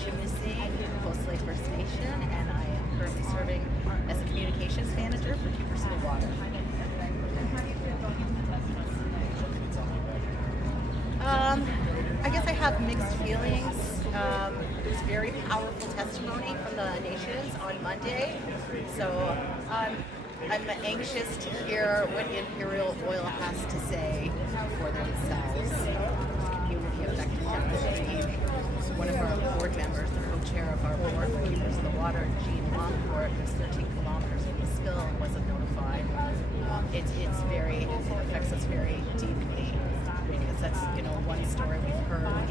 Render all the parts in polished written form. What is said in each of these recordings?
Chimney Coast Lake First Nation, and I am currently serving as a communications manager for Keepers of the Water. I guess I have mixed feelings. It was very powerful testimony from the nations on Monday, so I'm anxious to hear what Imperial Oil has to say for themselves. Community affected community. One of our board members, the co-chair of our board for Keepers of the Water, Jean Longport, who's 13 kilometers from the spill and wasn't notified. It affects us very deeply, because that's one story we've heard.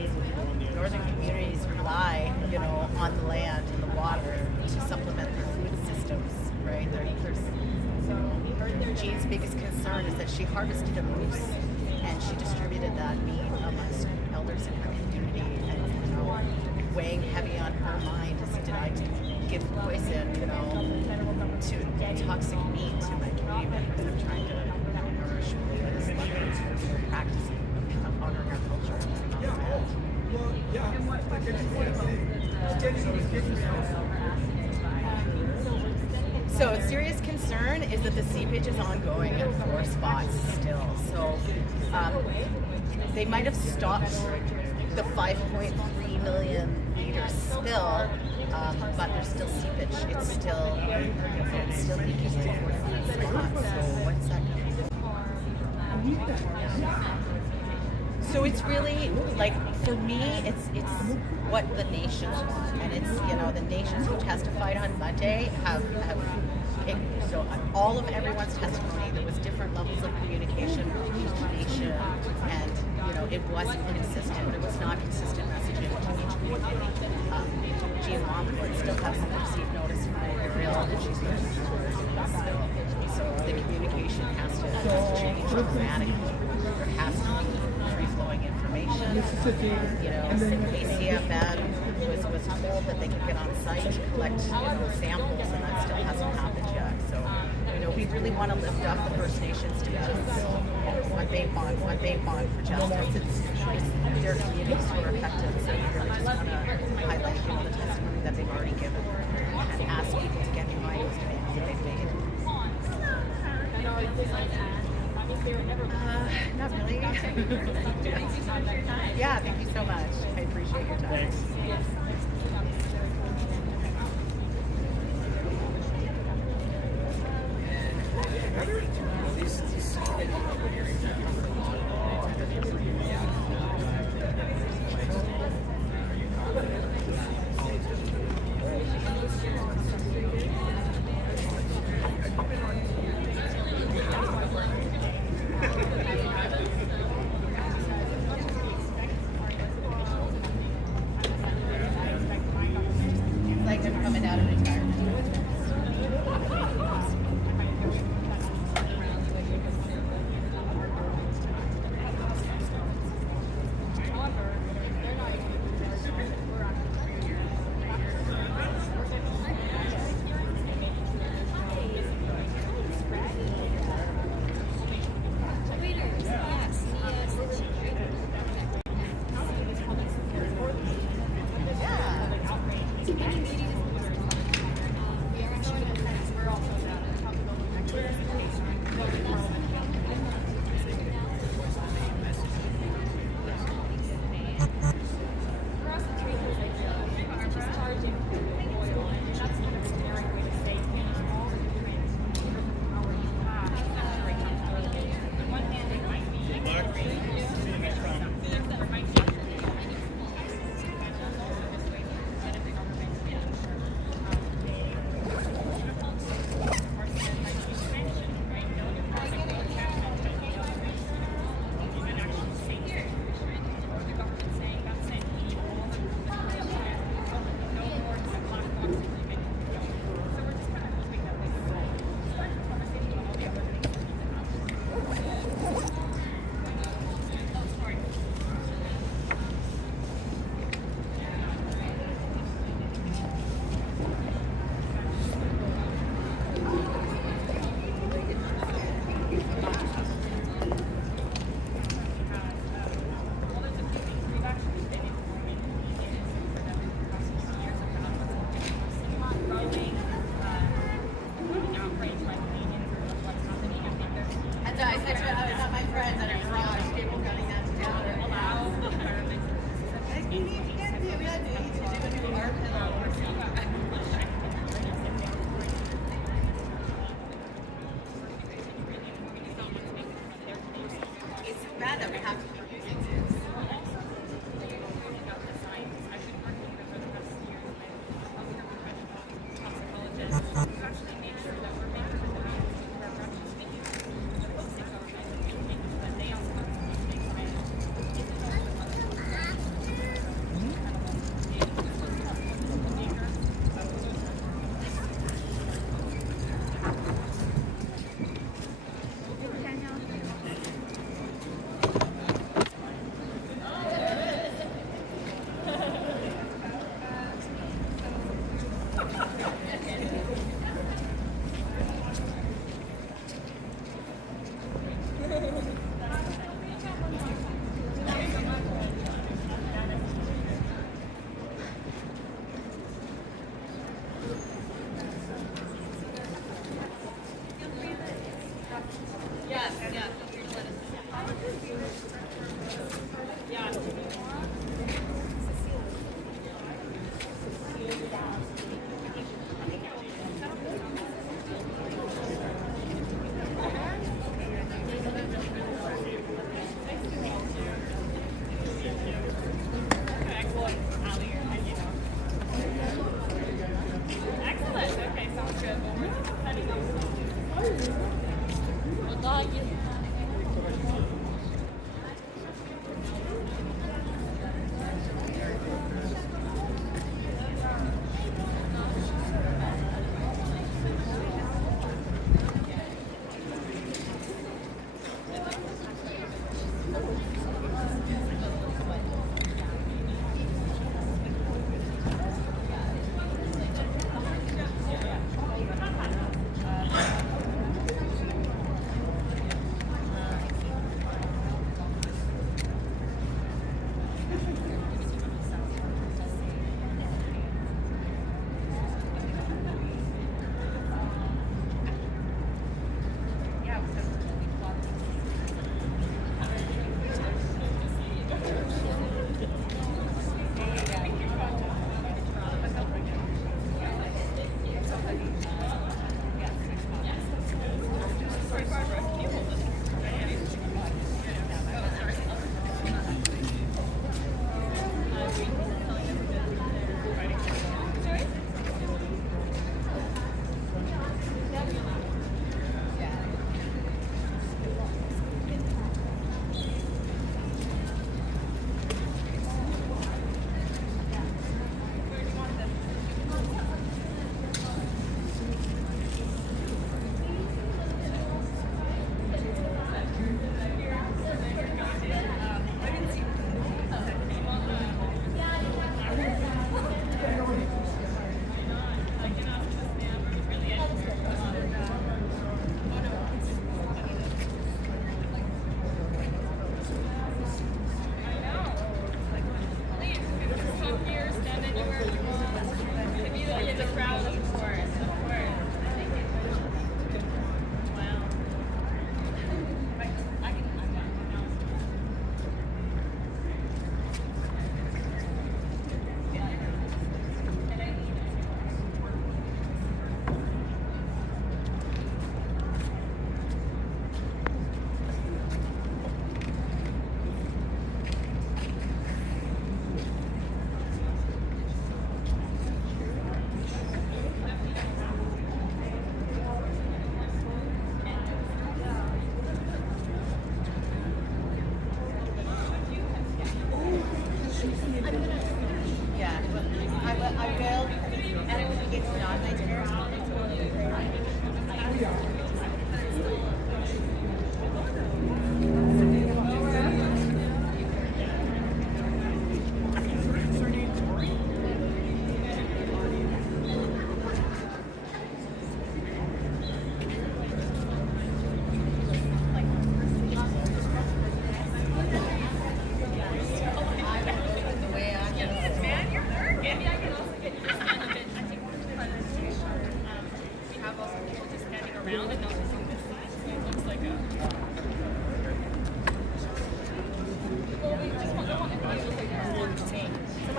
Northern communities rely on the land and the water to supplement their food systems, right? Jean's biggest concern is that she harvested a moose and she distributed that meat amongst elders in her community, and weighing heavy on her mind is, did I give poison to toxic meat to my community members? I'm trying to nourish this loving practice of honoring our culture and our land. So a serious concern is that the seepage is ongoing at 4 spots still. So they might have stopped the 5.3 million liter spill, but there's still seepage. It's still leaking in 43 spots. So what's that going to do? So it's really, like, for me, it's what the nations want, and it's the nations who testified on Monday have so all of everyone's testimony, there was different levels of communication with each nation, and it wasn't consistent. It was not consistent messaging to each community. Jean Longport still hasn't received notice from Imperial, and she's going to spill. So the communication has to change dramatically. There has to be free-flowing information. KCFN was told that they could get on site to collect samples, and that still hasn't happened yet. So we really want to lift up the First Nations defense. One big bond for justice. It's their communities who are affected, so we really just want to highlight the testimony that they've already given and ask people to get behind those demands that they've made. Not really. Yeah, thank you so much. I appreciate your time. Like they're coming out of retirement.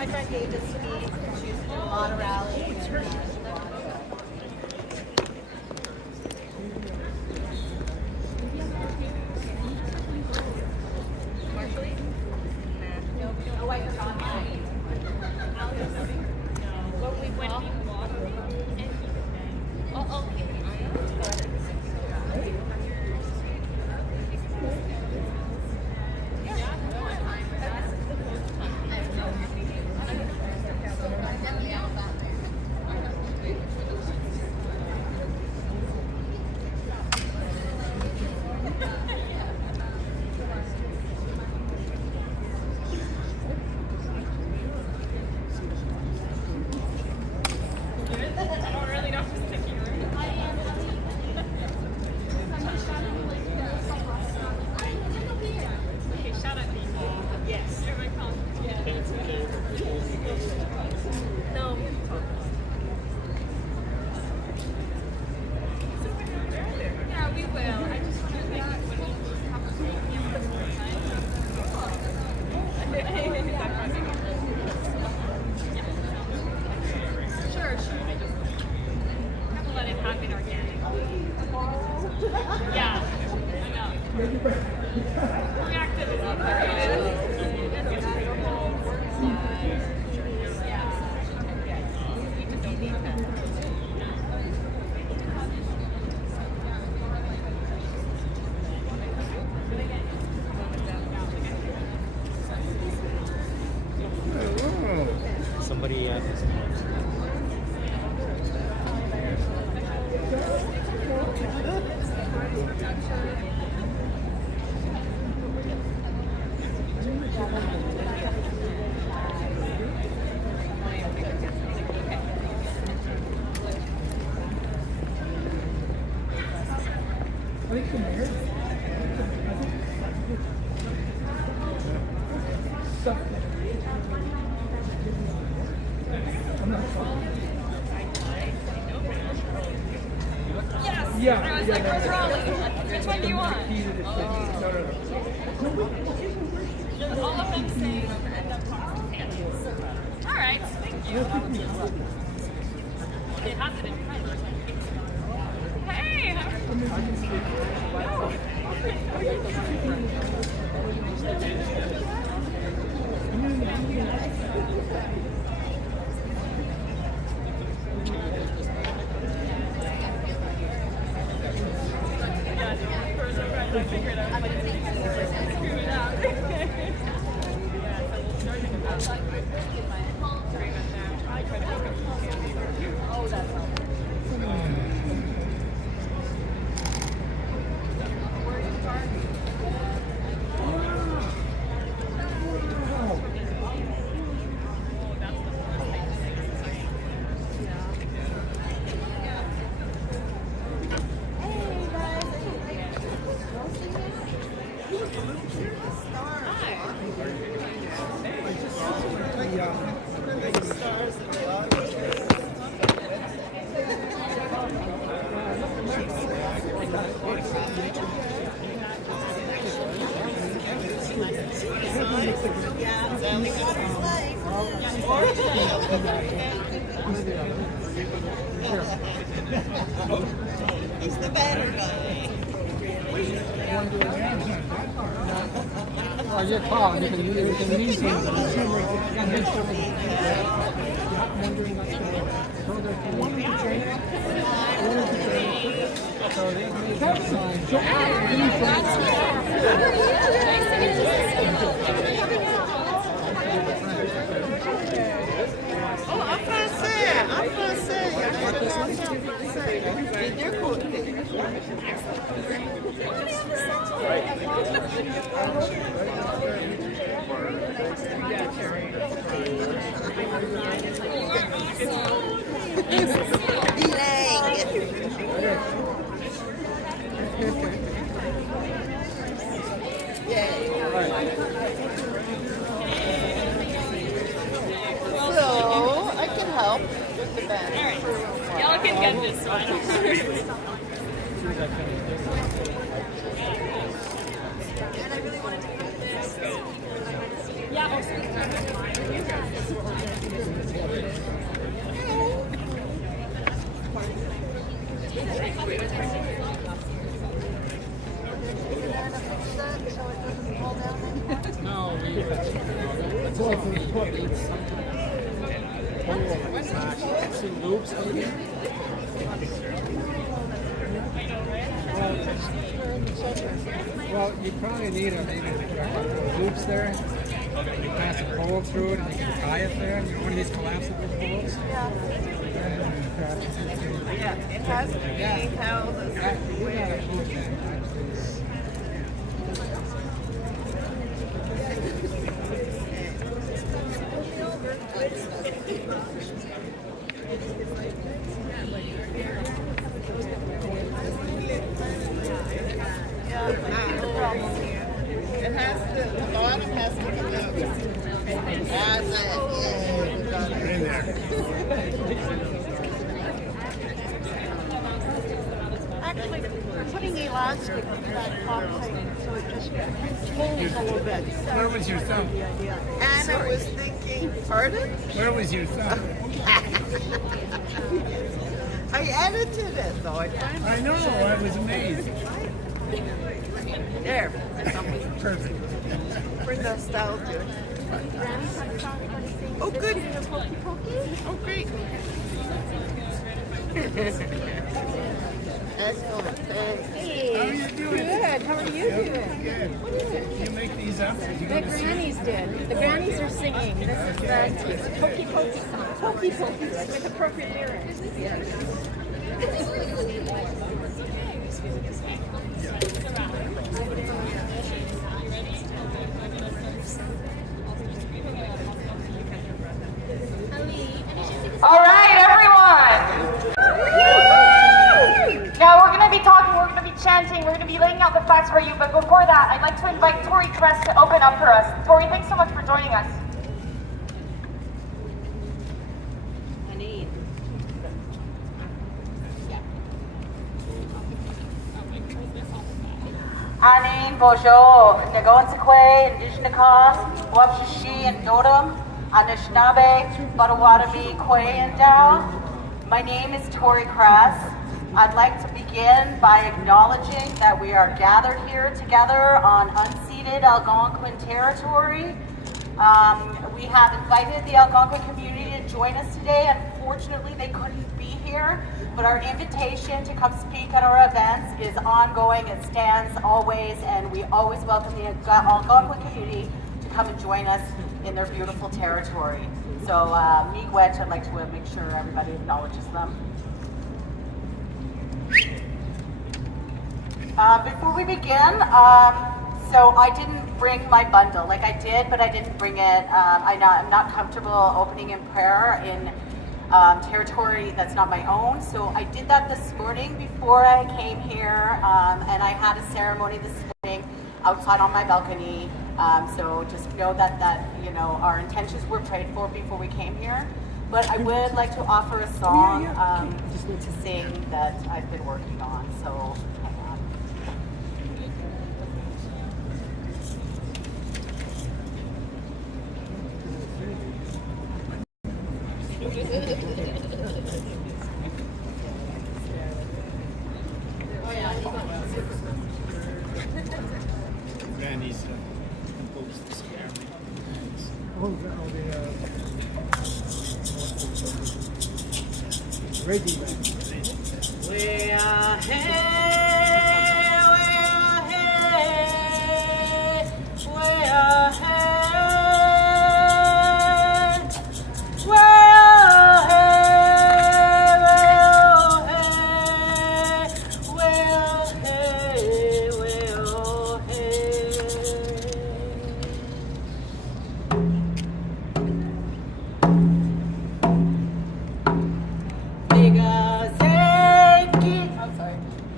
my front gauge is speed, choose a lot of rally. Marshally? Nah. No, we don't. Oh, wait, you're on mine. When we walk. Oh, okay. Yeah. I was like, where's Raleigh? Which one do you want? All of them say all right, thank you. It has it in French. Hey! Figure it out. I'm going to take screw it out. Oh, that's He's the better guy. Oh, your call. You can use it. Oh, en français. Et deux côtés. So, I can help with the banner. y'all can get this one. No, some loops maybe. Well, you probably need maybe loops there. You pass a pole through it and you can tie it there. You know, one of these collapsible poles. Yeah, it has to be held a certain way. It has to, the bottom has to come out. That's it. You got it. In there. Actually, we're putting elastic in that top thing, so it just pulls a little bit. Where was your thumb? Anna was thinking, pardon? Where was your thumb? I edited it though. I know, I was amazed. There. Perfect. For nostalgia. Oh, good. Oh, great. Excellent. Thanks. How are you doing? Good. How are you doing? Good. You make these up? The grannies did. The grannies are singing. This is the Pokey Pokey song. Pokey Pokey with appropriate lyrics. All right, everyone. Now we're going to be talking, we're going to be chanting, we're going to be laying out the facts for you. But before that, I'd like to invite Tori Kress to open up for us. Tori, thanks so much for joining us. Anin Bojo, Nagonseque, Indigenous, Wapshishi, and Dodom, Anishinaabe, Potawatomi, Kwe, and Dow. My name is Tori Kress. I'd like to begin by acknowledging that we are gathered here together on unceded Algonquin territory. We have invited the Algonquin community to join us today. Unfortunately, they couldn't be here, but our invitation to come speak at our events is ongoing. It stands always, and we always welcome the Algonquin community to come and join us in their beautiful territory. So, miigwech, I'd like to make sure everybody acknowledges them. Before we begin, so I didn't bring my bundle. Like I did, but I didn't bring it. I'm not comfortable opening in prayer in territory that's not my own. So I did that this morning before I came here, and I had a ceremony this morning outside on my balcony. So just know that you know, our intentions were prayed for before we came here. But I would like to offer a song to sing that I've been working on. So hang on. Granny's composed this Reiki man. We are here, we are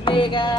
Mega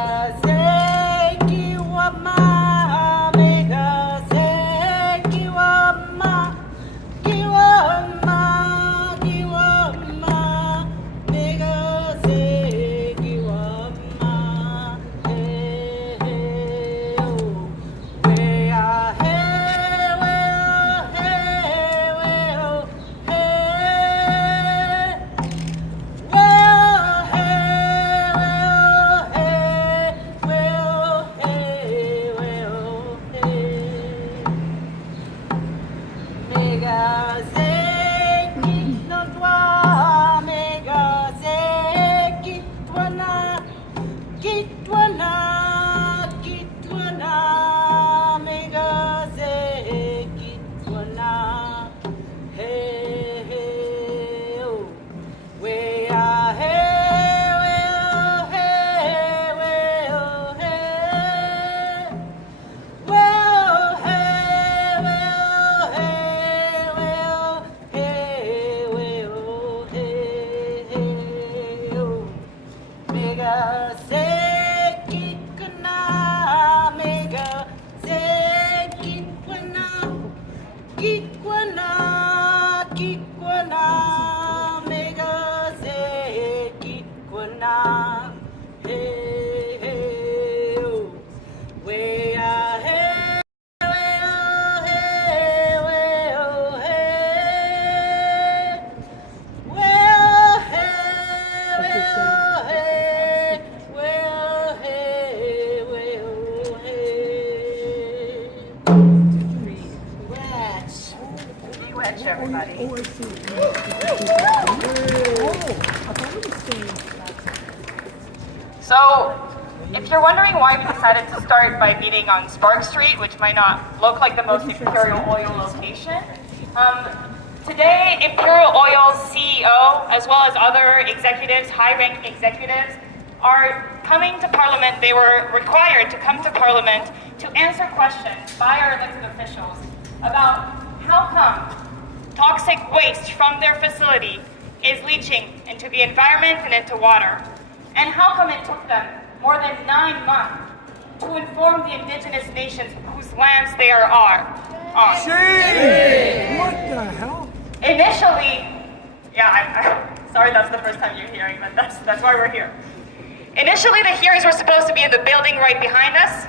you're wondering why we decided to start by meeting on Spark Street, which might not look like the most Imperial Oil location, today Imperial Oil's CEO, as well as other executives, high-ranking executives, are coming to Parliament. They were required to come to Parliament to answer questions by our elected officials about how come toxic waste from their facility is leaching into the environment and into water, and how come it took them more than 9 months to inform the Indigenous nations whose lands they are on. What the hell? Initially, yeah, I'm sorry that's the first time you're hearing, but that's why we're here. Initially, the hearings were supposed to be in the building right behind us.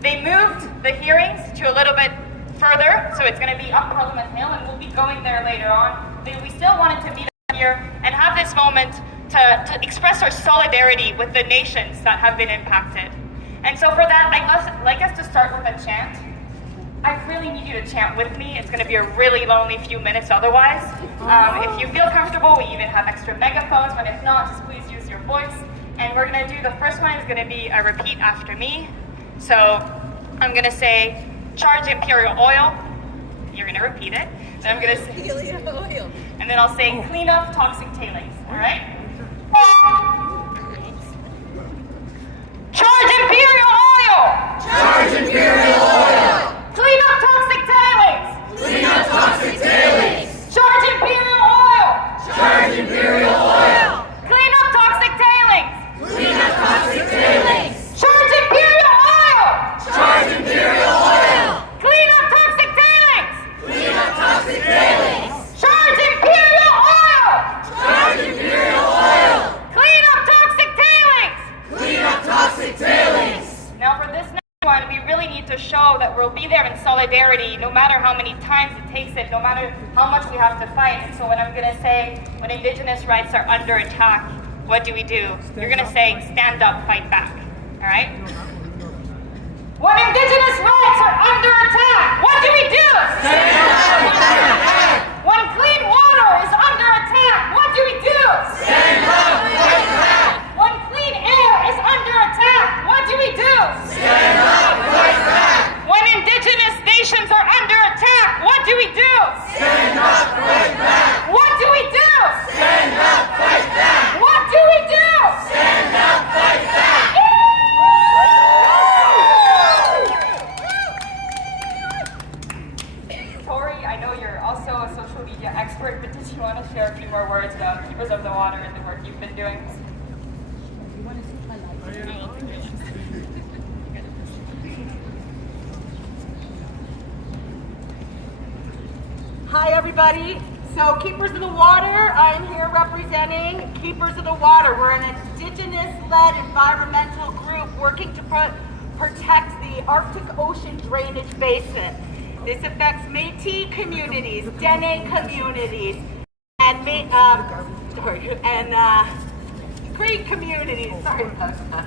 They moved the hearings to a little bit further, so it's going to be up Parliament Hill, and we'll be going there later on. But we still wanted to meet up here and have this moment to express our solidarity with the nations that have been impacted. And so for that, I'd like us to start with a chant. I really need you to chant with me. It's going to be a really lonely few minutes otherwise. If you feel comfortable, we even have extra megaphones, but if not, just please use your voice. And we're going to do, the first one is going to be a repeat after me. So I'm going to say, charge Imperial Oil. You're going to repeat it. Then I'm going to say, Imperial Oil. And then I'll say, clean up toxic tailings. All right? Charge Imperial Oil! Charge Imperial Oil! Clean up toxic tailings! Clean up toxic tailings! Charge Imperial Oil! Charge Imperial Oil! Clean up toxic tailings! Clean up toxic tailings! Charge Imperial Oil! Charge Imperial Oil! Clean up toxic tailings! Clean up toxic tailings! Charge Imperial Oil! Charge Imperial Oil! Clean up toxic tailings! Clean up toxic tailings! Now for this next one, we really need to show that we'll be there in solidarity no matter how many times it takes it, no matter how much we have to fight. And so when I'm going to say, when Indigenous rights are under attack, what do we do? You're going to say, stand up, fight back. All right? When Indigenous rights are under attack, what do we do? Stand up, fight back! When clean water is under attack, what do we do? Stand up, fight back! When clean air is under attack, what do we do? Stand up, fight back! When Indigenous nations are under attack, what do we do? Stand up, fight back! What do we do? Stand up, fight back! What do we do? Stand up, fight back! Tori, I know you're also a social media expert, but did you want to share a few more words about Keepers of the Water and the work you've been doing? Hi everybody. So Keepers of the Water, I'm here representing Keepers of the Water. We're an Indigenous-led environmental group working to protect the Arctic Ocean drainage basin. This affects Métis communities, Dene communities, and Cree communities. Sorry about that.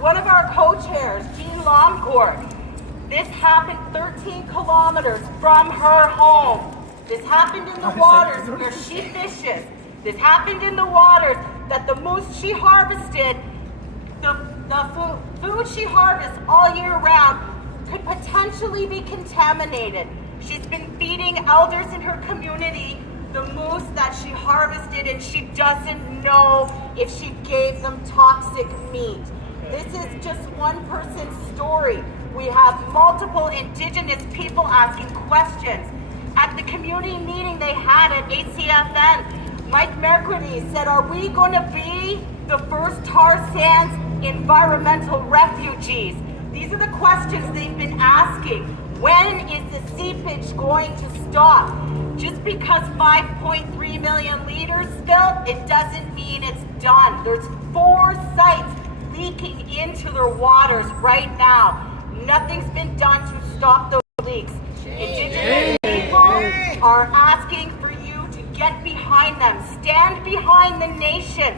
One of our co-chairs, Jean Lomcourt, this happened 13 kilometers from her home. This happened in the waters where she fishes. This happened in the waters that the moose she harvested, the food she harvests all year round could potentially be contaminated. She's been feeding elders in her community the moose that she harvested, and she doesn't know if she gave them toxic meat. This is just one person's story. We have multiple Indigenous people asking questions. At the community meeting they had at ACFN, Mike Mercredi said, are we going to be the first tar sands environmental refugees? These are the questions they've been asking. When is the seepage going to stop? Just because 5.3 million liters spilled, it doesn't mean it's done. There's 4 sites leaking into their waters right now. Nothing's been done to stop those leaks. Indigenous people are asking for you to get behind them. Stand behind the nation.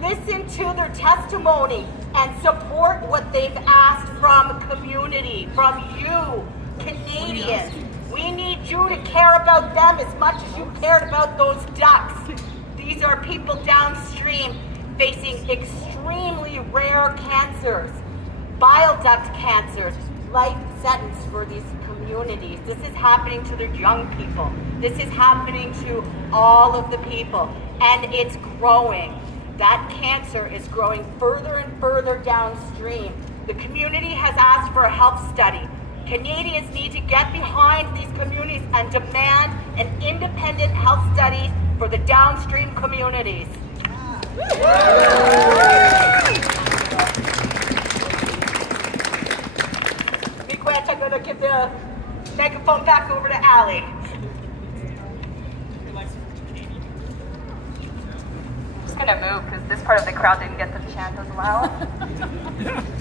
Listen to their testimony and support what they've asked from community, from you, Canadians. We need you to care about them as much as you cared about those ducks. These are people downstream. facing extremely rare cancers, bile duct cancers, life sentence for these communities. This is happening to the young people. This is happening to all of the people, and it's growing. That cancer is growing further and further downstream. The community has asked for a health study. Canadians need to get behind these communities and demand an independent health study for the downstream communities. Be quiet, I'm going to give the microphone back over to Allie. Gonna move because this part of the crowd didn't get the chant as well.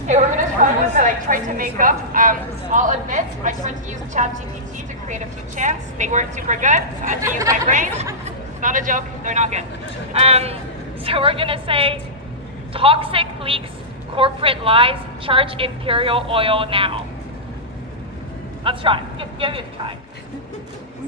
Okay, we're gonna try one that I tried to make up. I'll admit, I tried to use ChatGPT to create a few chants. They weren't super good, so I had to use my brain. It's not a joke, they're not good. So we're gonna say, toxic leaks, corporate lies, charge Imperial Oil now. Let's try, give it a try.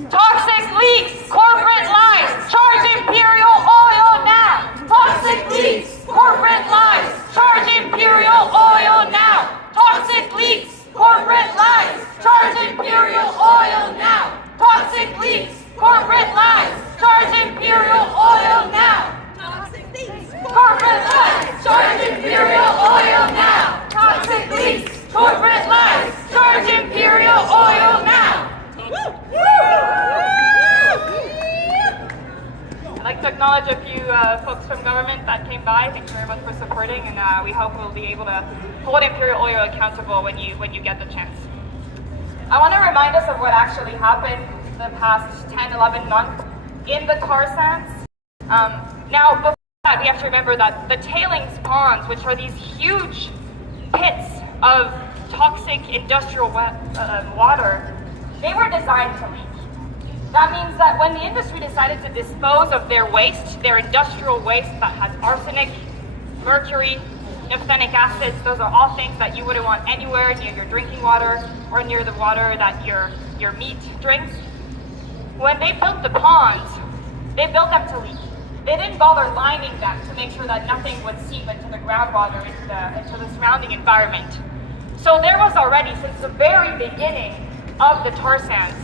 Toxic leaks, corporate lies, charge Imperial Oil now. Toxic leaks, corporate lies, charge Imperial Oil now. Toxic leaks, corporate lies, charge Imperial Oil now. Toxic leaks, corporate lies, charge Imperial Oil now. Toxic leaks, corporate lies, charge Imperial Oil now. Toxic leaks, corporate lies, charge Imperial Oil now. I'd like to acknowledge a few folks from government that came by. Thank you very much for supporting, and we hope we'll be able to hold Imperial Oil accountable when you get the chance. I want to remind us of what actually happened the past 10, 11 months in the tar sands. Now, before that, we have to remember that the tailings ponds, which are these huge pits of toxic industrial water, they were designed to leak. That means that when the industry decided to dispose of their waste, their industrial waste that has arsenic, mercury, naphthenic acids, those are all things that you wouldn't want anywhere near your drinking water or near the water that your meat drinks. When they built the ponds, they built them to leak. They didn't bother lining them to make sure that nothing would seep into the groundwater, into the surrounding environment. So there was already, since the very beginning of the tar sands,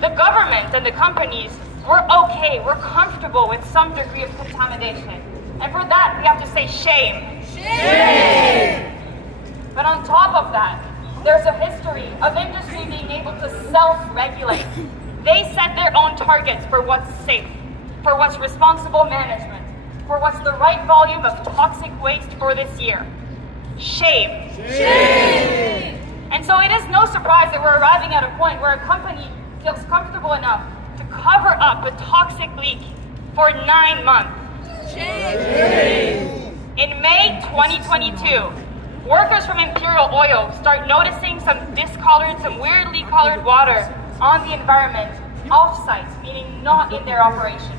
the government and the companies were okay, we're comfortable with some degree of contamination. And for that, we have to say shame. Shame! But on top of that, there's a history of industry being able to self-regulate. They set their own targets for what's safe, for what's responsible management, for what's the right volume of toxic waste for this year. Shame. Shame! And so it is no surprise that we're arriving at a point where a company feels comfortable enough to cover up a toxic leak for 9 months. Shame. In May 2022, workers from Imperial Oil start noticing some discolored, some weirdly colored water on the environment off-site, meaning not in their operations.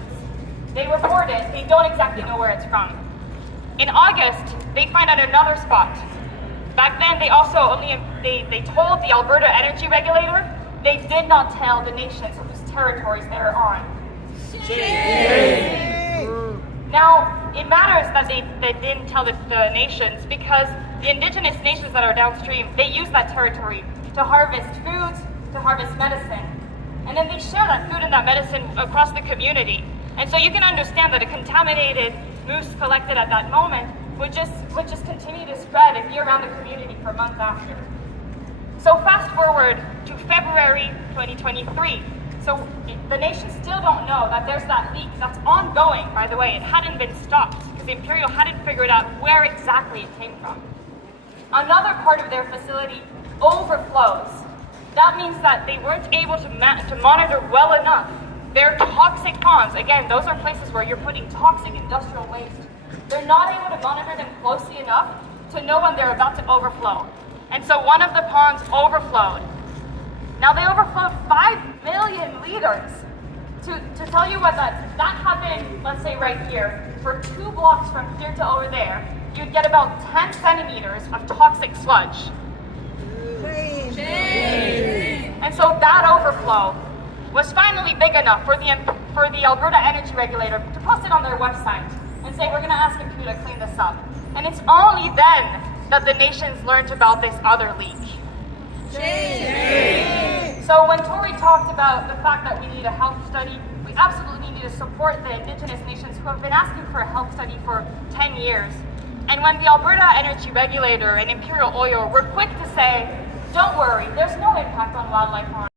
They report it, they don't exactly know where it's from. In August, they find out another spot. Back then, they also they told the Alberta Energy Regulator. They did not tell the nations whose territories they are on. Shame. Now, it matters that they didn't tell the nations because the indigenous nations that are downstream, they use that territory to harvest foods, to harvest medicine. And then they share that food and that medicine across the community. And so you can understand that a contaminated moose collected at that moment would just continue to spread and be around the community for months after. So fast forward to February 2023. So the nations still don't know that there's that leak that's ongoing, by the way. It hadn't been stopped because Imperial hadn't figured out where exactly it came from. Another part of their facility overflows. That means that they weren't able to monitor well enough their toxic ponds. Again, those are places where you're putting toxic industrial waste. They're not able to monitor them closely enough to know when they're about to overflow. And so one of the ponds overflowed. Now they overflowed 5 million liters. To tell you what that happened, let's say right here, for 2 blocks from here to over there, you'd get about 10 centimeters of toxic sludge. Shame. And so that overflow was finally big enough for the Alberta Energy Regulator to post it on their website. and say, we're going to ask Impu to clean this up. And it's only then that the nations learned about this other leak. So when Tori talked about the fact that we need a health study, we absolutely need to support the Indigenous nations who have been asking for a health study for 10 years. And when the Alberta Energy Regulator and Imperial Oil were quick to say, don't worry, there's no impact on wildlife on our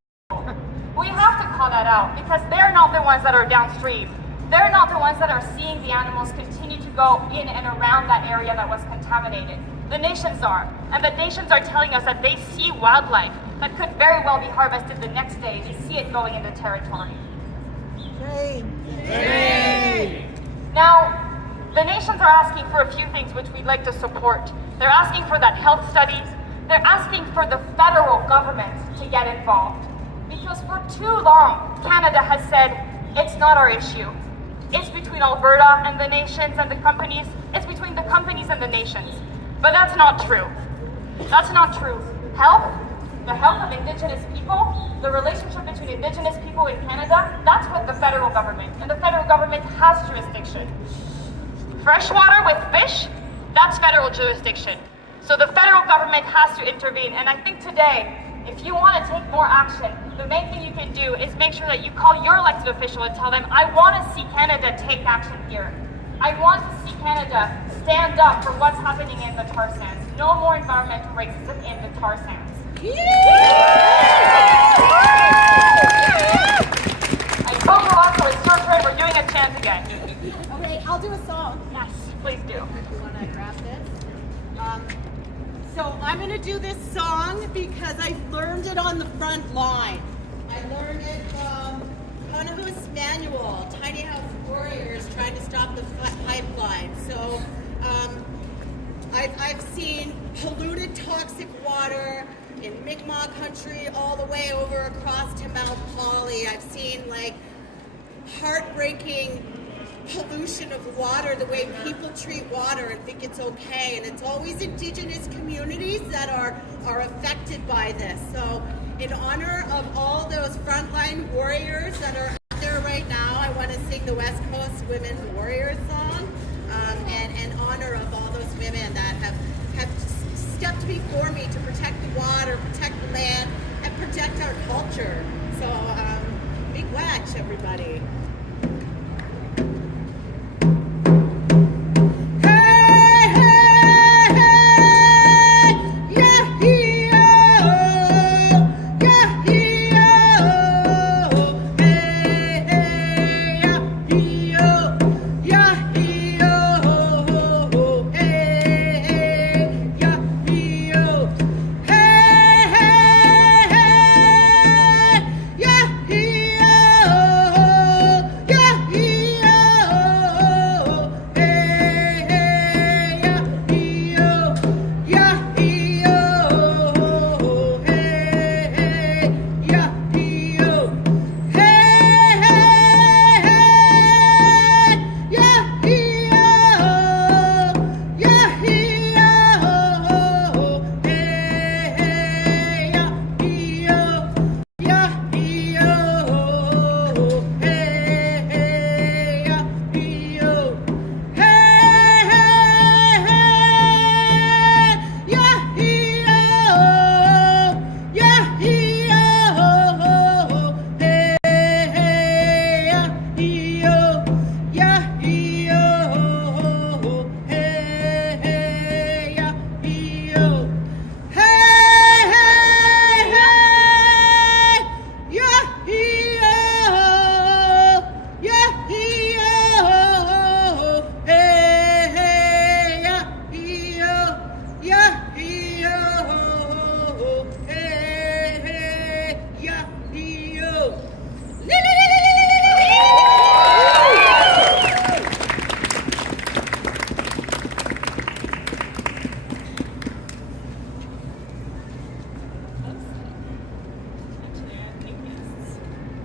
we have to call that out because they're not the ones that are downstream. They're not the ones that are seeing the animals continue to go in and around that area that was contaminated. The nations are. And the nations are telling us that they see wildlife that could very well be harvested the next day. They see it going into territory. Now, the nations are asking for a few things which we'd like to support. They're asking for that health study. They're asking for the federal government to get involved. Because for too long, Canada has said, it's not our issue. It's between Alberta and the nations and the companies. It's between the companies and the nations. But that's not true. That's not true. Health, the health of Indigenous people, the relationship between Indigenous people in Canada, that's with the federal government. And the federal government has jurisdiction. Freshwater with fish, that's federal jurisdiction. So the federal government has to intervene. And I think today, if you want to take more action, the main thing you can do is make sure that you call your elected official and tell them, I want to see Canada take action here. I want to see Canada stand up for what's happening in the tar sands. No more environmental racism in the tar sands. I spoke a lot, so it's your turn. We're doing a chant again. Okay, I'll do a song. Yes, please do. You want to grab this? So I'm going to do this song because I learned it on the front line. I learned it from Conohu's Manual, Tiny House Warriors trying to stop the pipeline. So I've seen polluted toxic water in Mi'kmaq country all the way over across to Mount Poly. I've seen like heartbreaking pollution of water, the way people treat water and think it's okay, and it's always Indigenous communities that are affected by this. So in honor of all those frontline warriors that are out there right now, I want to sing the West Coast Women Warriors song, and in honor of all those women that have stepped before me to protect the water, protect the land, and protect our culture. So big watch, everybody.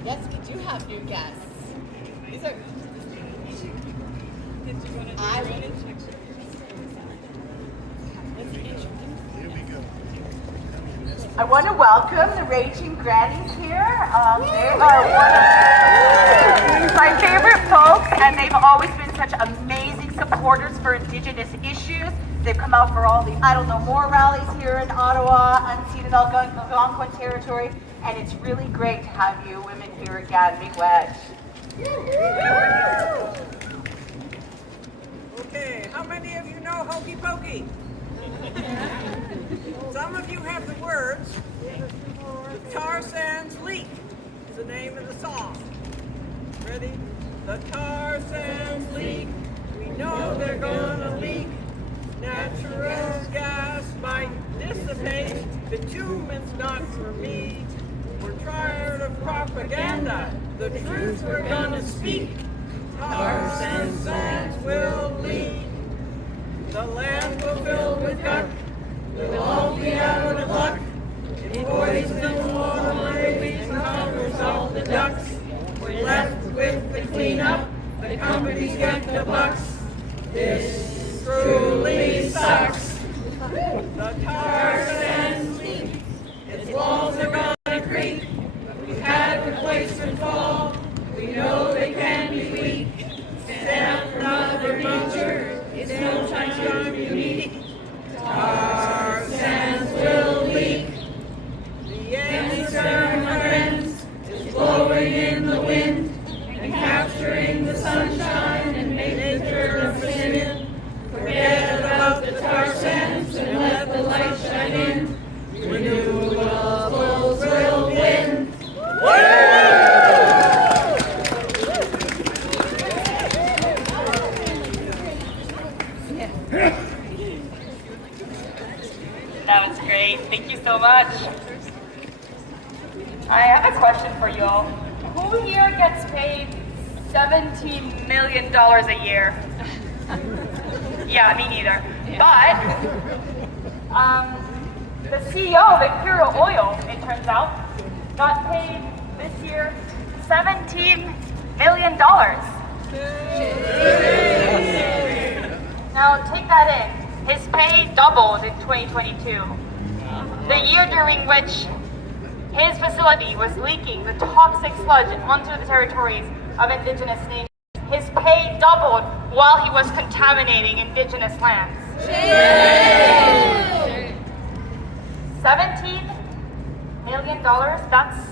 Yes, we do have new guests. These are. I want to welcome the Raging Grannies here. They are one of my favorite folks, and they've always been such amazing supporters for Indigenous issues. They've come out for all the I Don't Know More rallies here in Ottawa, unceded Algonquin territory, and it's really great to have you women here again. Big wedge. Okay, how many of you know Hokey Pokey? Some of you have the words. The tar sands leak is the name of the song. Ready? The tar sands leak. We know they're gonna leak. Natural gas might dissipate. Bitumen's not for me. We're tired of propaganda. The truth we're gonna speak. Tar sands will leak. The land will fill with guck. We'll all be out of luck. If poison water leaks covers all the ducks, we're left with the cleanup. The companies get the bucks. This truly sucks. The tar sands leak. Its walls are gonna creak. We've had replacement fall. We know they can be weak. Stand another feature. It's no time unique. Tar sands will leak. The answer, my friends, is blowing in the wind and capturing the sunshine and making nature a sin. Forget about the tar sands and let the light shine in. Renewables will win. That was great. Thank you so much. I have a question for you all. Who here gets paid $17 million a year? Yeah, me neither. But the CEO of Imperial Oil, it turns out, got paid this year $17 million. Now take that in. His pay doubled in 2022, the year during which his facility was leaking the toxic sludge onto the territories of Indigenous nations. His pay doubled while he was contaminating Indigenous lands. $17 million, that's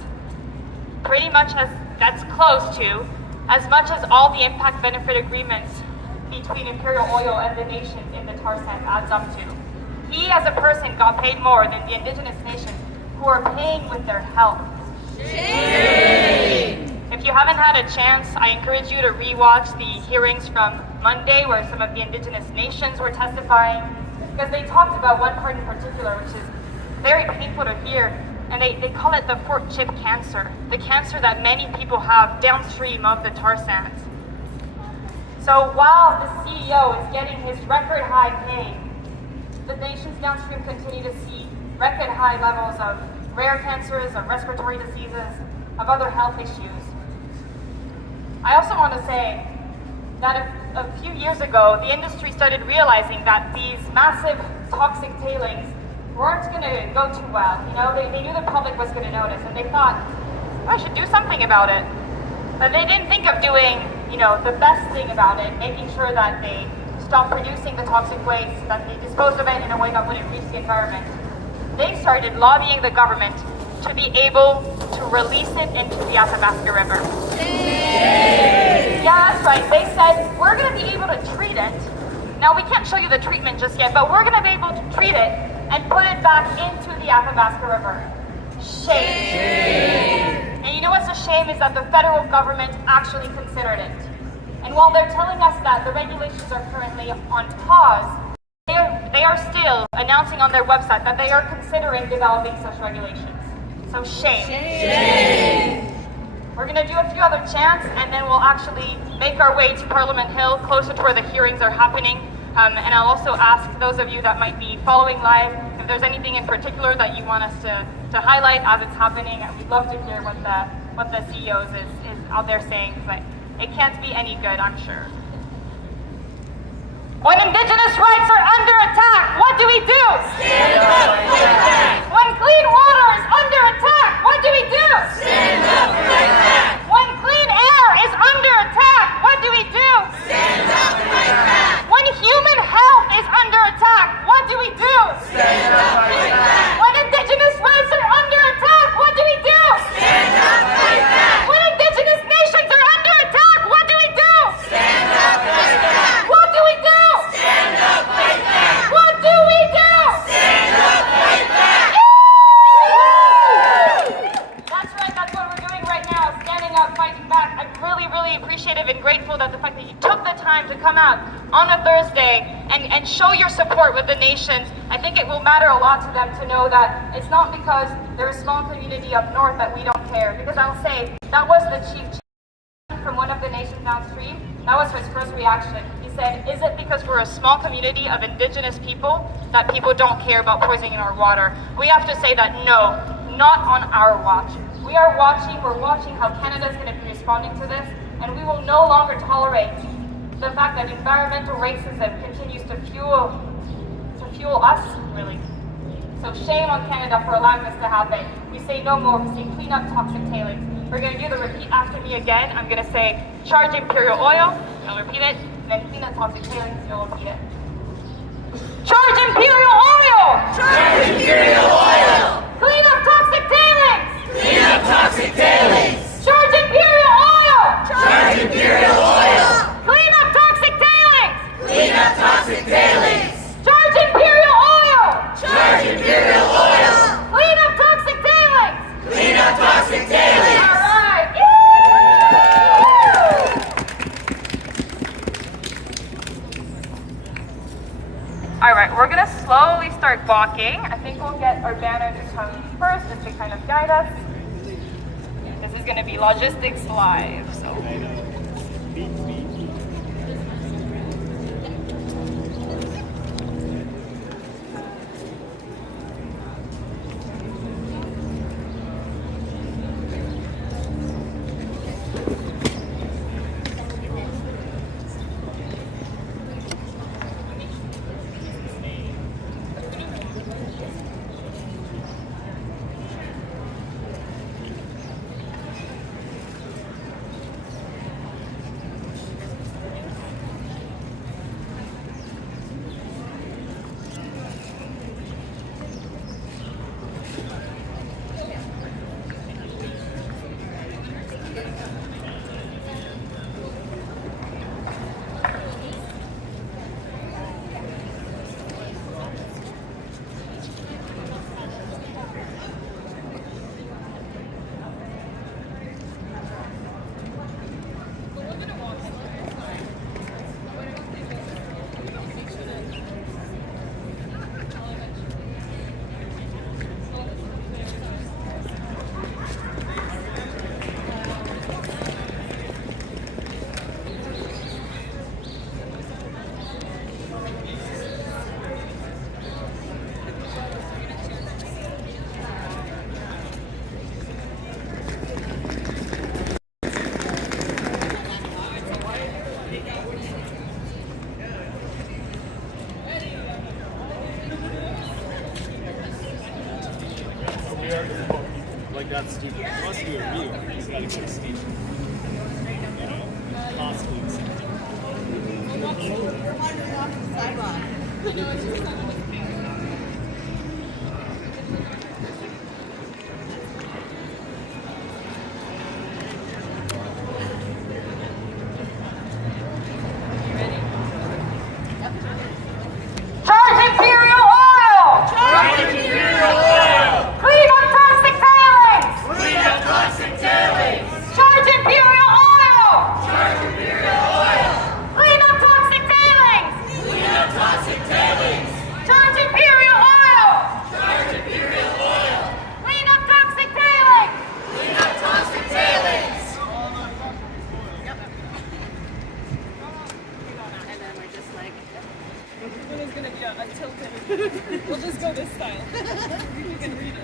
pretty much that's close to as much as all the impact benefit agreements between Imperial Oil and the nations in the tar sands adds up to. He as a person got paid more than the Indigenous nations who are paying with their health. Shame. If you haven't had a chance, I encourage you to rewatch the hearings from Monday where some of the Indigenous nations were testifying, because they talked about one part in particular which is very painful to hear, and they call it the Fort Chip cancer, the cancer that many people have downstream of the tar sands. So while the CEO is getting his record high pay, the nations downstream continue to see record high levels of rare cancers, of respiratory diseases, of other health issues. I also want to say that a few years ago, the industry started realizing that these massive toxic tailings weren't going to go too well. You know, they knew the public was going to notice, and they thought, I should do something about it. But they didn't think of doing, you know, the best thing about it, making sure that they stopped producing the toxic waste, that they disposed of it in a way that wouldn't reach the environment. They started lobbying the government to be able to release it into the Athabasca River. Yeah, that's right. They said, we're going to be able to treat it. Now, we can't show you the treatment just yet, but we're going to be able to treat it and put it back into the Athabasca River. Shame. And you know what's a shame is that the federal government actually considered it. And while they're telling us that the regulations are currently on pause, they are still announcing on their website that they are considering developing such regulations. So shame. Shame. We're going to do a few other chants, and then we'll actually make our way to Parliament Hill, closer to where the hearings are happening. And I'll also ask those of you that might be following live if there's anything in particular that you want us to highlight as it's happening. And we'd love to hear what the CEOs is out there saying, because it can't be any good, I'm sure. When Indigenous rights are under attack, what do we do? Stand up, fight back. When clean water is under attack, what do we do? Stand up, fight back. When clean air is under attack, what do we do? Stand up, fight back. time to come out on a Thursday and show your support with the nations, I think it will matter a lot to them to know that it's not because they're a small community up north that we don't care. Because I'll say, that was the chief from one of the nations downstream. That was his first reaction. He said, is it because we're a small community of indigenous people that people don't care about poisoning our water? We have to say that no, not on our watch. We are watching, we're watching how Canada is going to be responding to this, and we will no longer tolerate the fact that environmental racism continues to fuel us, really. So shame on Canada for allowing this to happen. We say no more, we say clean up toxic tailings. We're going to do the repeat after me again. I'm going to say charge Imperial Oil, I'll repeat it, and then clean up toxic tailings, you'll repeat it. Charge Imperial Oil! Charge Imperial Oil! Clean up toxic tailings! Clean up toxic tailings! Charge Imperial Oil! Charge Imperial Oil! Clean up toxic tailings! Clean up toxic tailings! Charge Imperial Oil! Charge Imperial Oil! Clean up toxic tailings! Clean up toxic tailings! All right! All right, we're gonna slowly start walking. I think we'll get our banner to come first just to kind of guide us. This is gonna be logistics live, so. Like that's stupid. He wants to do a review. He's got to go to station. You know, possibly something. We're wandering off the sidewalk. Charge Imperial Oil! Charge Imperial Oil! Clean up toxic tailings! Clean up toxic tailings! Charge Imperial Oil! Charge Imperial Oil! Clean up toxic tailings! Clean up toxic tailings! Charge Imperial Oil! Charge Imperial Oil! Clean up toxic tailings! Clean up toxic tailings! And then we're just like, It is gonna be a tilted. We'll just go this style. You can read it.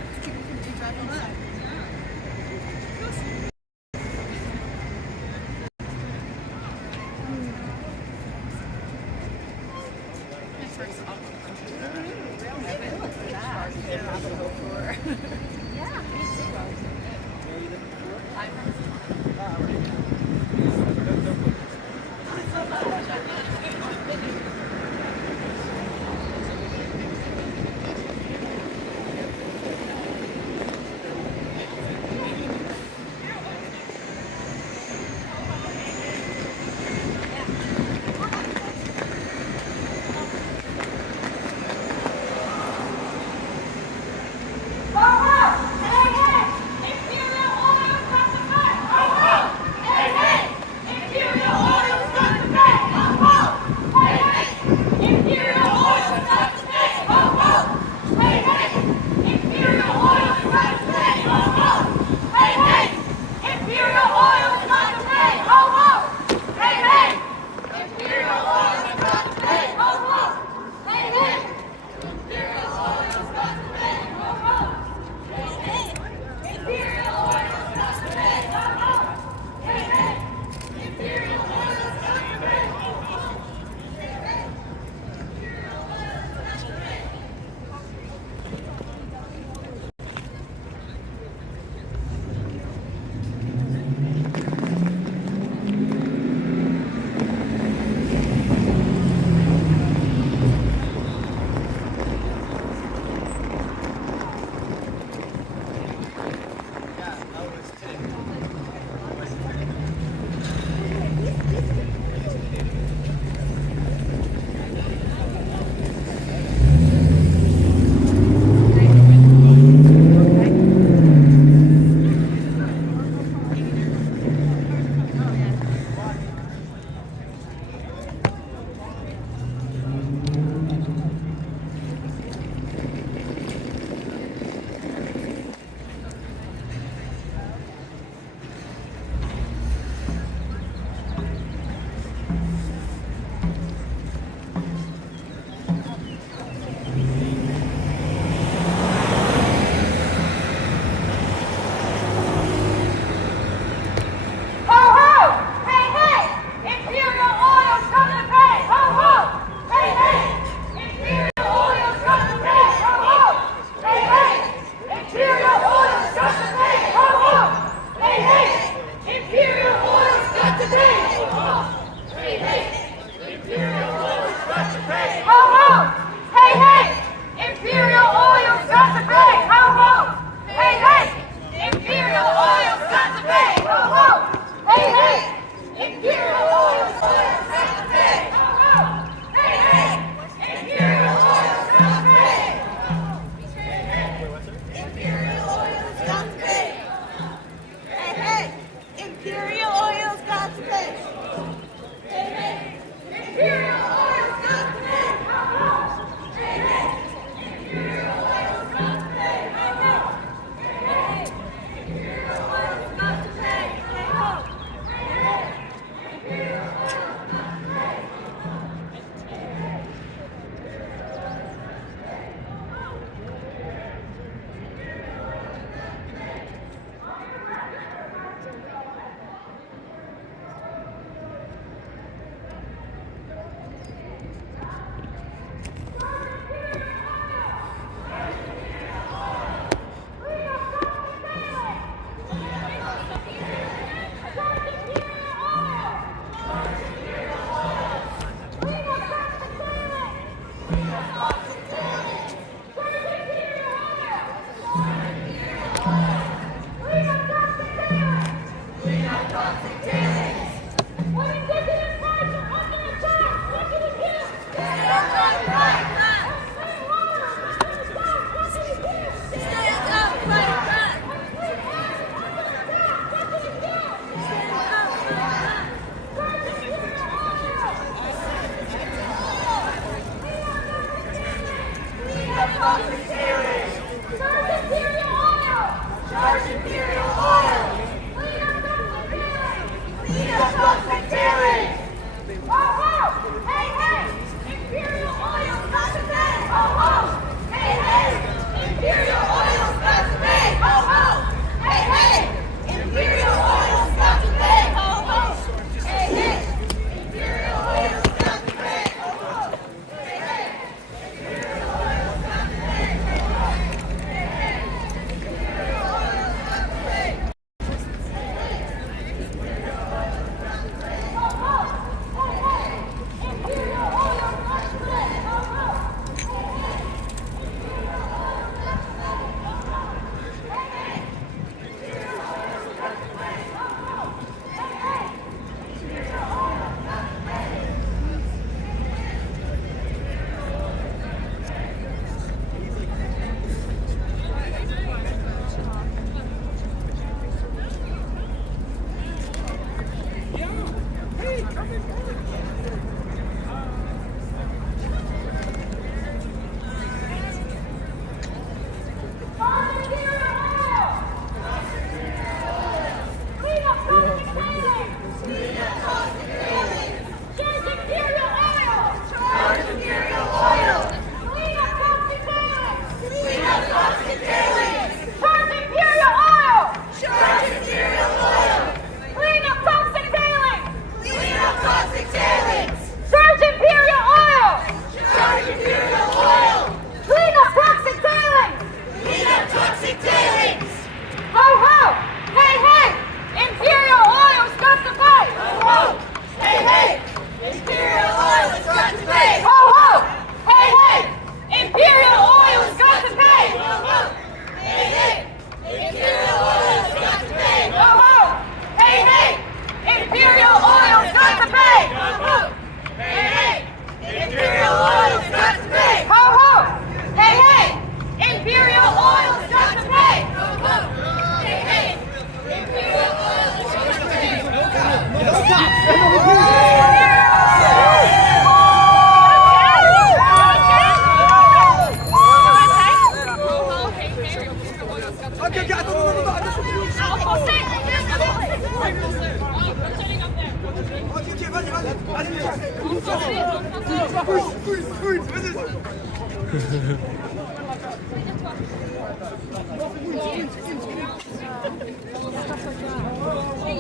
Hey,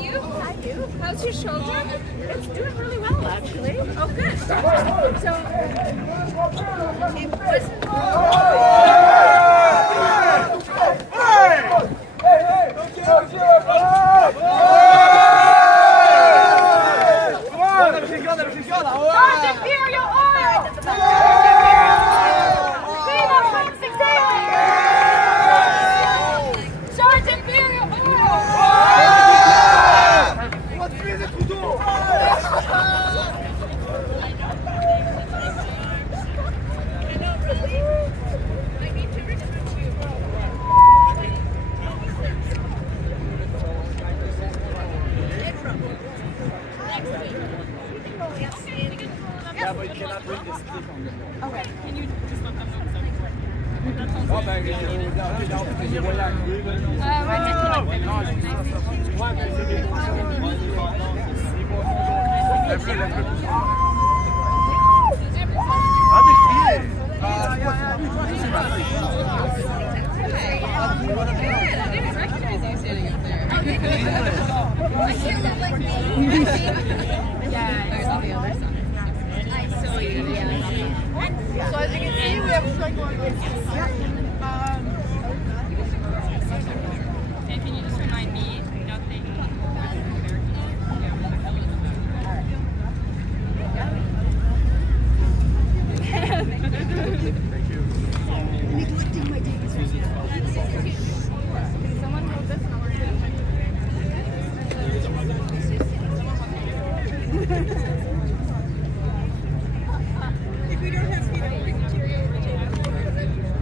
you? Hi, you. How's your shoulder? It's doing really well, actually. Oh, good. So, Imperial Oil! Clean up toxic tailings! Charge Imperial Yeah, but you cannot bring this stick on the floor. okay, can you just let them know? So as you can see, we have a cycle on this. And can you just remind me nothing? Neglecting my days right now. Someone hold this and I'll work If we don't have people, we can carry over to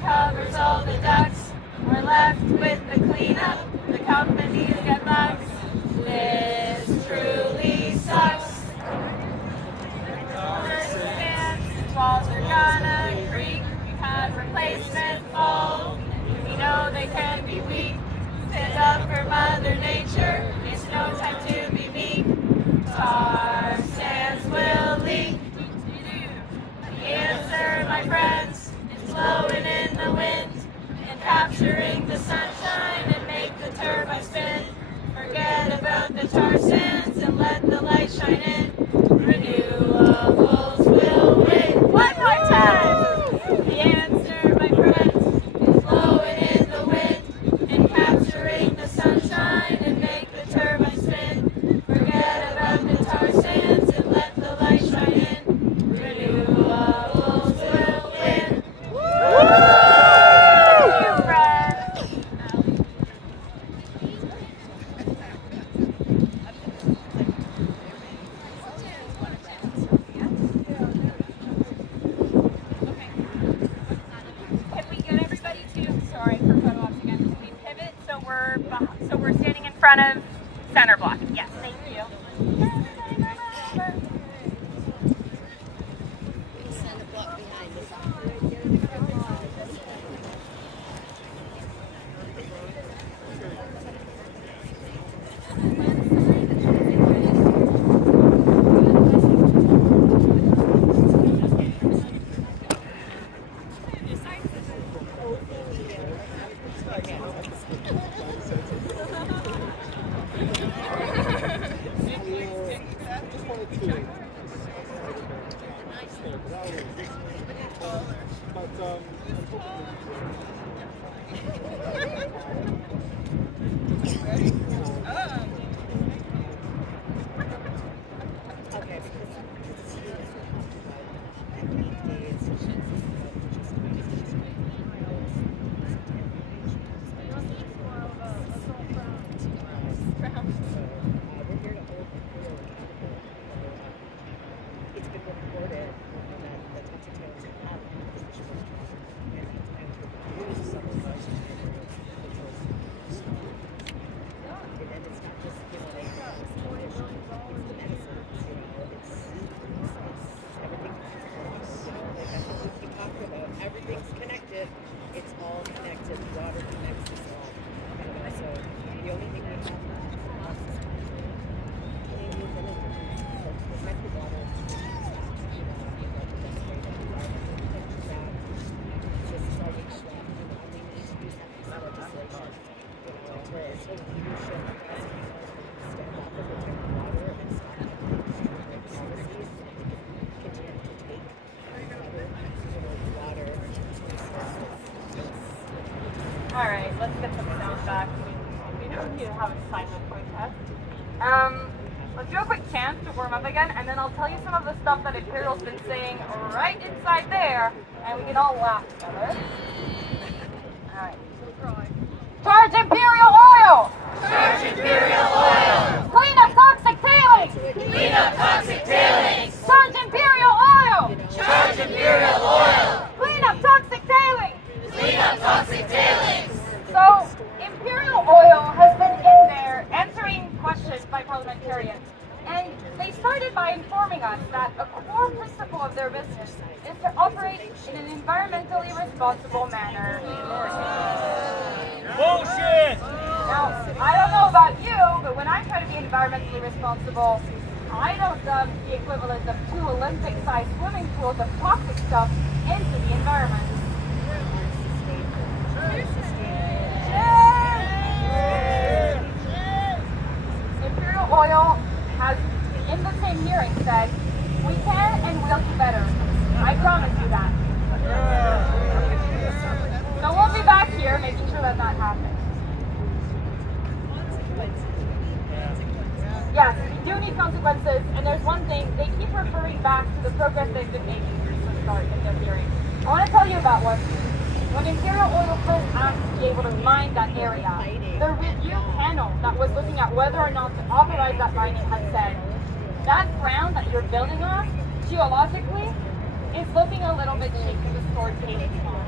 covers all the ducks. We're left with the cleanup. The companies get bucks. This truly sucks. Walls are gonna creak. We've had replacement fall. We know they can be weak. Stand up for Mother Nature. It's no time to be meek. Tar sands will leak. The answer, my friends, is blowing in the wind and capturing the sunshine and make the turbine spin. Forget about the tar sands and let the light shine in. Renewables will win. One more time! The answer, my friends, is blowing in the wind and capturing the sunshine and make the turbine spin. Forget about the tar sands and let the light shine in. Renewables will win. Thank you, friends. Can we get everybody to, sorry for photo ops again, can we pivot so we're standing in front of center block? Yes, thank you. Everything's connected. It's all connected. Water connects us all. So the only thing we have protect the water. This is our big step. We need to use that piece of legislation. Where it's like leadership as people stand up and protect the water and stop policies continue to take water. All right, let's get some sound back. We don't need to have a silent protest. Let's do a quick chant to warm up again, and then I'll tell you some of the stuff that Imperial's been saying right inside there, and we can all laugh together. All right. Charge Imperial Oil! Charge Imperial Oil! Clean up toxic tailings! Clean up toxic tailings! Charge Imperial Oil! Charge Imperial Oil! Clean up toxic tailings! Clean up toxic tailings! So, Imperial Oil has been in there answering questions by parliamentarians, and they started by informing us that a core principle of their business is to operate in an environmentally responsible manner. Bullshit! Now, I don't know about you, but when I try to be environmentally responsible, I don't dump the equivalent of 2 Olympic-sized swimming pools of toxic stuff into the environment. Imperial Oil has, in the same hearing, said, we can and will do better. I promise you that. So we'll be back here making sure that that happens. Yes, we do need consequences, and there's one thing, they keep referring back to the progress they've been making since the start of their hearing. I want to tell you about one. When Imperial Oil first asked to be able to mine that area, the review panel that was looking at whether or not to authorize that mining had said, that ground that you're building on, geologically, is looking a little bit shaky to store tailings on.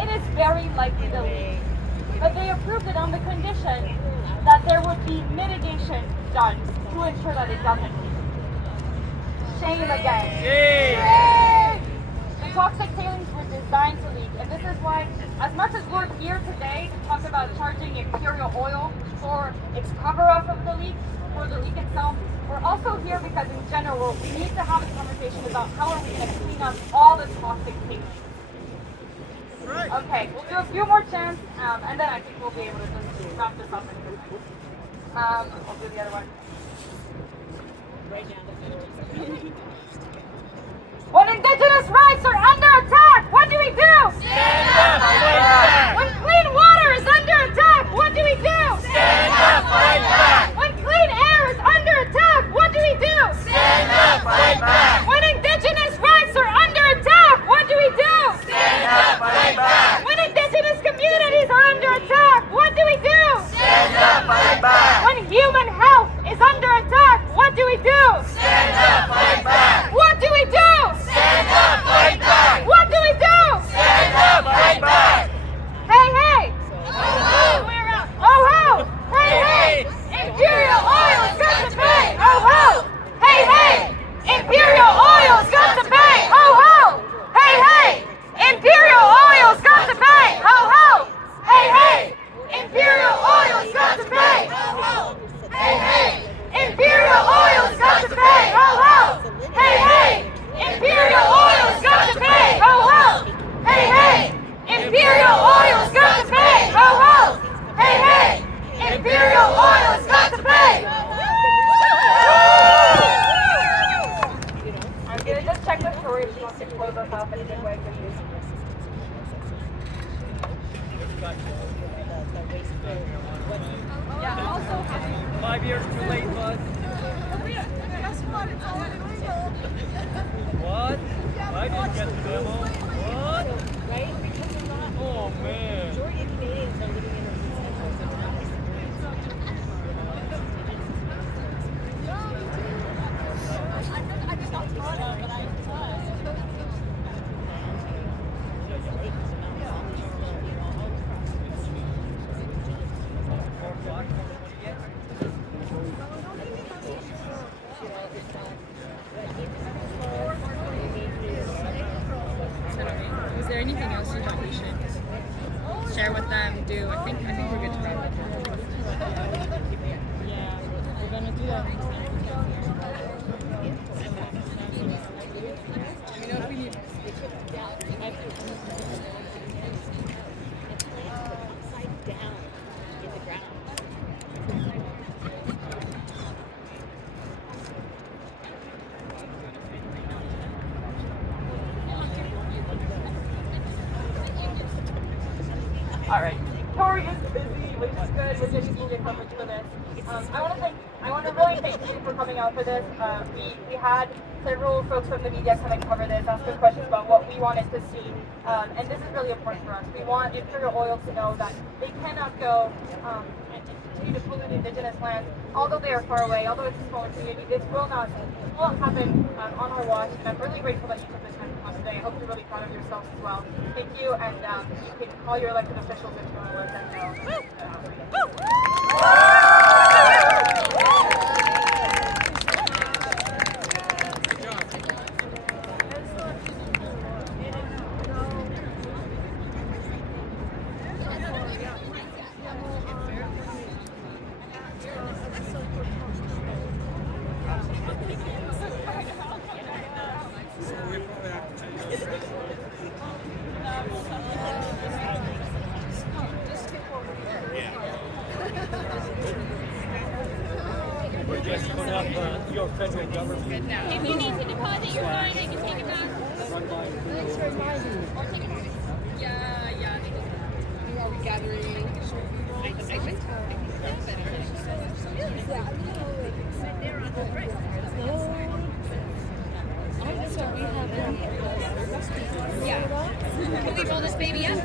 it is very likely to leak. But they approved it on the condition that there would be mitigation done to ensure that it doesn't leak. Shame again. Shame! The toxic tailings were designed to leak, and this is why, as much as we're here today to talk about charging Imperial Oil for its cover-up of the leak, for the leak itself, we're also here because in general, we need to have a conversation about how are we going to clean up all the toxic tailings. Okay, we'll do a few more chants, and then I think we'll be able to just wrap this up in a good time. I'll do the other one. When Indigenous rights are under attack, what do we do? Stand up, fight back. When clean water is under attack, what do we do? Stand up, fight back. When clean air is under attack, what do we do? Stand up, fight back. When Indigenous rights are under attack, what do we do? Stand up, fight back. When Indigenous communities are under attack, what do we do? Stand up, fight back. When human health is under attack, what do we do? Stand up, fight back. What do we do? Stand up, fight back. What do we do? Stand up, fight back. Hey, hey! Oh, Oh, ho! Hey, hey! Imperial Oil's got to pay! Oh, ho! Hey, hey! Imperial Oil's got to pay! Ho, ho! Hey, hey! Imperial Oil's got to pay! Ho, ho! Hey, hey! Imperial Oil's got to pay! Ho, ho! Hey, hey! Imperial Oil's got to pay! Ho, ho! Hey, hey! Imperial Oil's got to pay! Ho, ho! Hey, hey! Imperial Oil's got to pay! Ho, ho! Hey, hey! Imperial Oil's got to pay! I'm gonna just check with Tori if she wants to close us off in a good way for you. Yeah, also 5 years too late, bud. Guess what? It's all illegal. What? I didn't get the memo. What? Right? Because they're not. Oh, man. Majority of Canadians are living in a I just not thought of, but I was. Is there anything else you think we should share with them? Do I think we're good to wrap. Yeah, we're gonna do that. You know, if we need. Upside down in the ground. All right. Tori is busy, which is good. We're getting media coverage for this. I want to really thank you for coming out for this. We had several folks from the media come and cover this, ask us questions about what we wanted to see, and this is really important for us. We want Imperial Oil to know that they cannot go and continue to pollute Indigenous lands, although they are far away, although it's a smaller community. This will happen on our watch, and I'm really grateful that you took the time to come today. I hope you're really proud of yourselves as well. Thank you, and you can call your elected officials if you want to let them know. We're just putting up your federal government. If you need to deposit your fine, they can take it back. Thanks for reminding me. Or take it back. Yeah. Are we gathering? So we have Yeah. Can we roll this baby up?